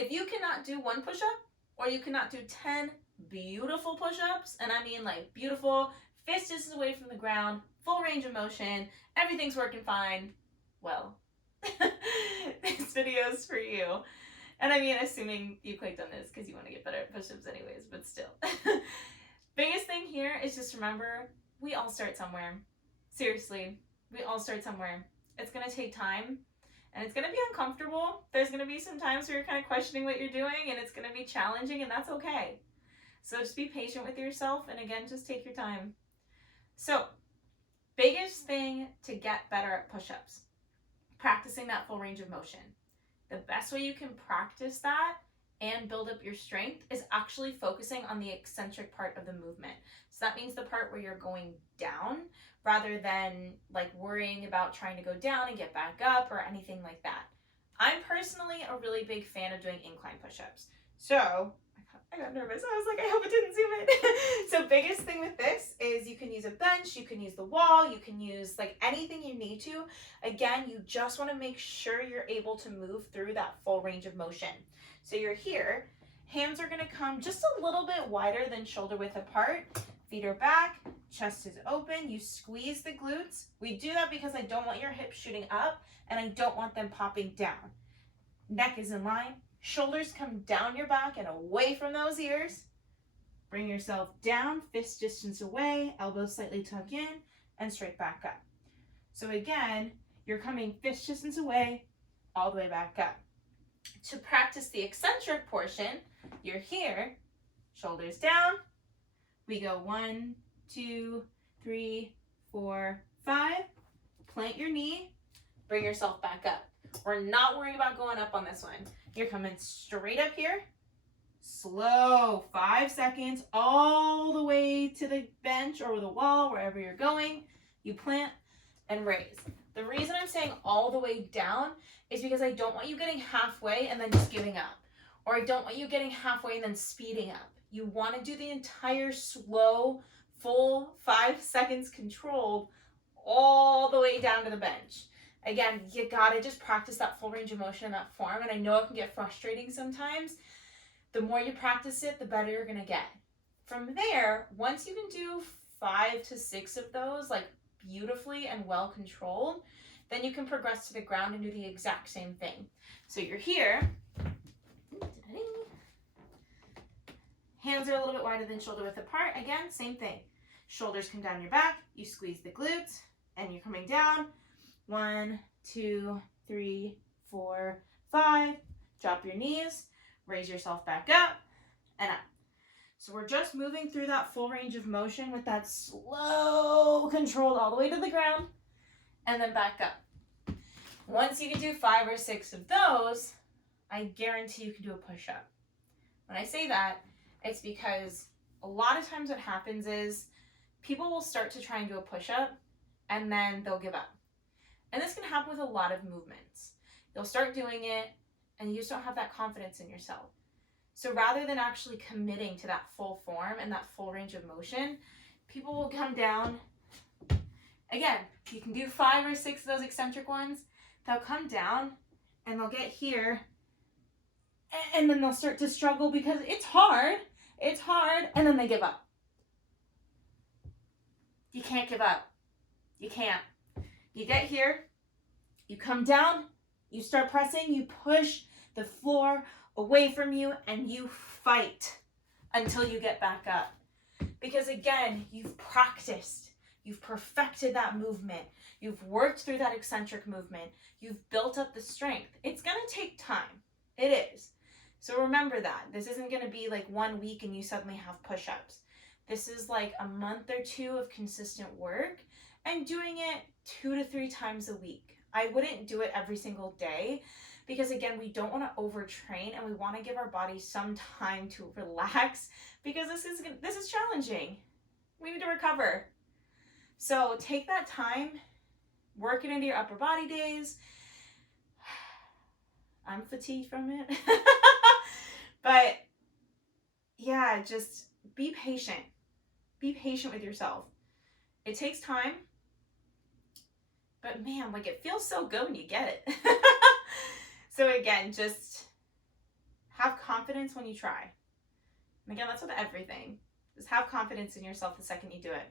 If you cannot do one push-up, or you cannot do 10 beautiful push-ups, and I mean like beautiful, fist distance away from the ground, full range of motion, everything's working fine, well, this video is for you. And I mean, assuming you clicked on this because you want to get better at push-ups anyways, but still. Biggest thing here is just remember, we all start somewhere. Seriously, we all start somewhere. It's going to take time, and it's going to be uncomfortable. There's going to be some times where you're kind of questioning what you're doing, and it's going to be challenging, and that's okay. So just be patient with yourself, and again, just take your time. So, biggest thing to get better at push-ups, practicing that full range of motion. The best way you can practice that and build up your strength is actually focusing on the eccentric part of the movement. So that means the part where you're going down rather than like worrying about trying to go down and get back up or anything like that. I'm personally a really big fan of doing incline push-ups. So I got nervous. I was like, I hope it didn't zoom in. So biggest thing with this is you can use a bench, you can use the wall, you can use like anything you need to. Again, you just want to make sure you're able to move through that full range of motion. So you're here, hands are going to come just a little bit wider than shoulder width apart. Feet are back, chest is open, you squeeze the glutes. We do that because I don't want your hips shooting up and I don't want them popping down. Neck is in line. Shoulders come down your back and away from those ears. Bring yourself down, fist distance away, elbows slightly tuck in, and straight back up. So again, you're coming fist distance away, all the way back up. To practice the eccentric portion, you're here, shoulders down. We go 1, 2, 3, 4, 5. Plant your knee, bring yourself back up. We're not worrying about going up on this one. You're coming straight up here, slow, 5 seconds, all the way to the bench or the wall, wherever you're going. You plant and raise. The reason I'm saying all the way down is because I don't want you getting halfway and then just giving up. Or I don't want you getting halfway and then speeding up. You want to do the entire slow, full 5 seconds controlled all the way down to the bench. Again, you gotta just practice that full range of motion in that form, and I know it can get frustrating sometimes. The more you practice it, the better you're gonna get. From there, once you can do 5 to 6 of those, like beautifully and well controlled, then you can progress to the ground and do the exact same thing. So you're here, hands are a little bit wider than shoulder width apart. Again, same thing. Shoulders come down your back, you squeeze the glutes, and you're coming down. 1, 2, 3, 4, 5. Drop your knees, raise yourself back up and up. So we're just moving through that full range of motion with that slow controlled all the way to the ground and then back up. Once you can do 5 or 6 of those, I guarantee you can do a push-up. When I say that, it's because a lot of times what happens is people will start to try and do a push-up and then they'll give up. And this can happen with a lot of movements. You'll start doing it and you just don't have that confidence in yourself. So rather than actually committing to that full form and that full range of motion, people will come down. Again, you can do 5 or 6 of those eccentric ones. They'll come down and they'll get here and then they'll start to struggle because it's hard, and then they give up. You can't give up. You can't. You get here, you come down, you start pressing, you push the floor away from you, and you fight until you get back up. Because again, you've practiced, you've perfected that movement, you've worked through that eccentric movement, you've built up the strength. It's gonna take time, it is. So remember that. This isn't gonna be like 1 week and you suddenly have push-ups. This is like a month or 2 of consistent work and doing it 2 to 3 times a week. I wouldn't do it every single day because again, we don't want to overtrain and we want to give our body some time to relax because this is challenging. We need to recover. So take that time, work it into your upper body days. I'm fatigued from it. But yeah, just be patient. Be patient with yourself. It takes time. But man, like it feels so good when you get it. So again, just confidence when you try. And again, that's with everything. Just have confidence in yourself the second you do it.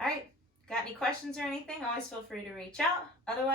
All right, got any questions or anything? Always feel free to reach out. Otherwise,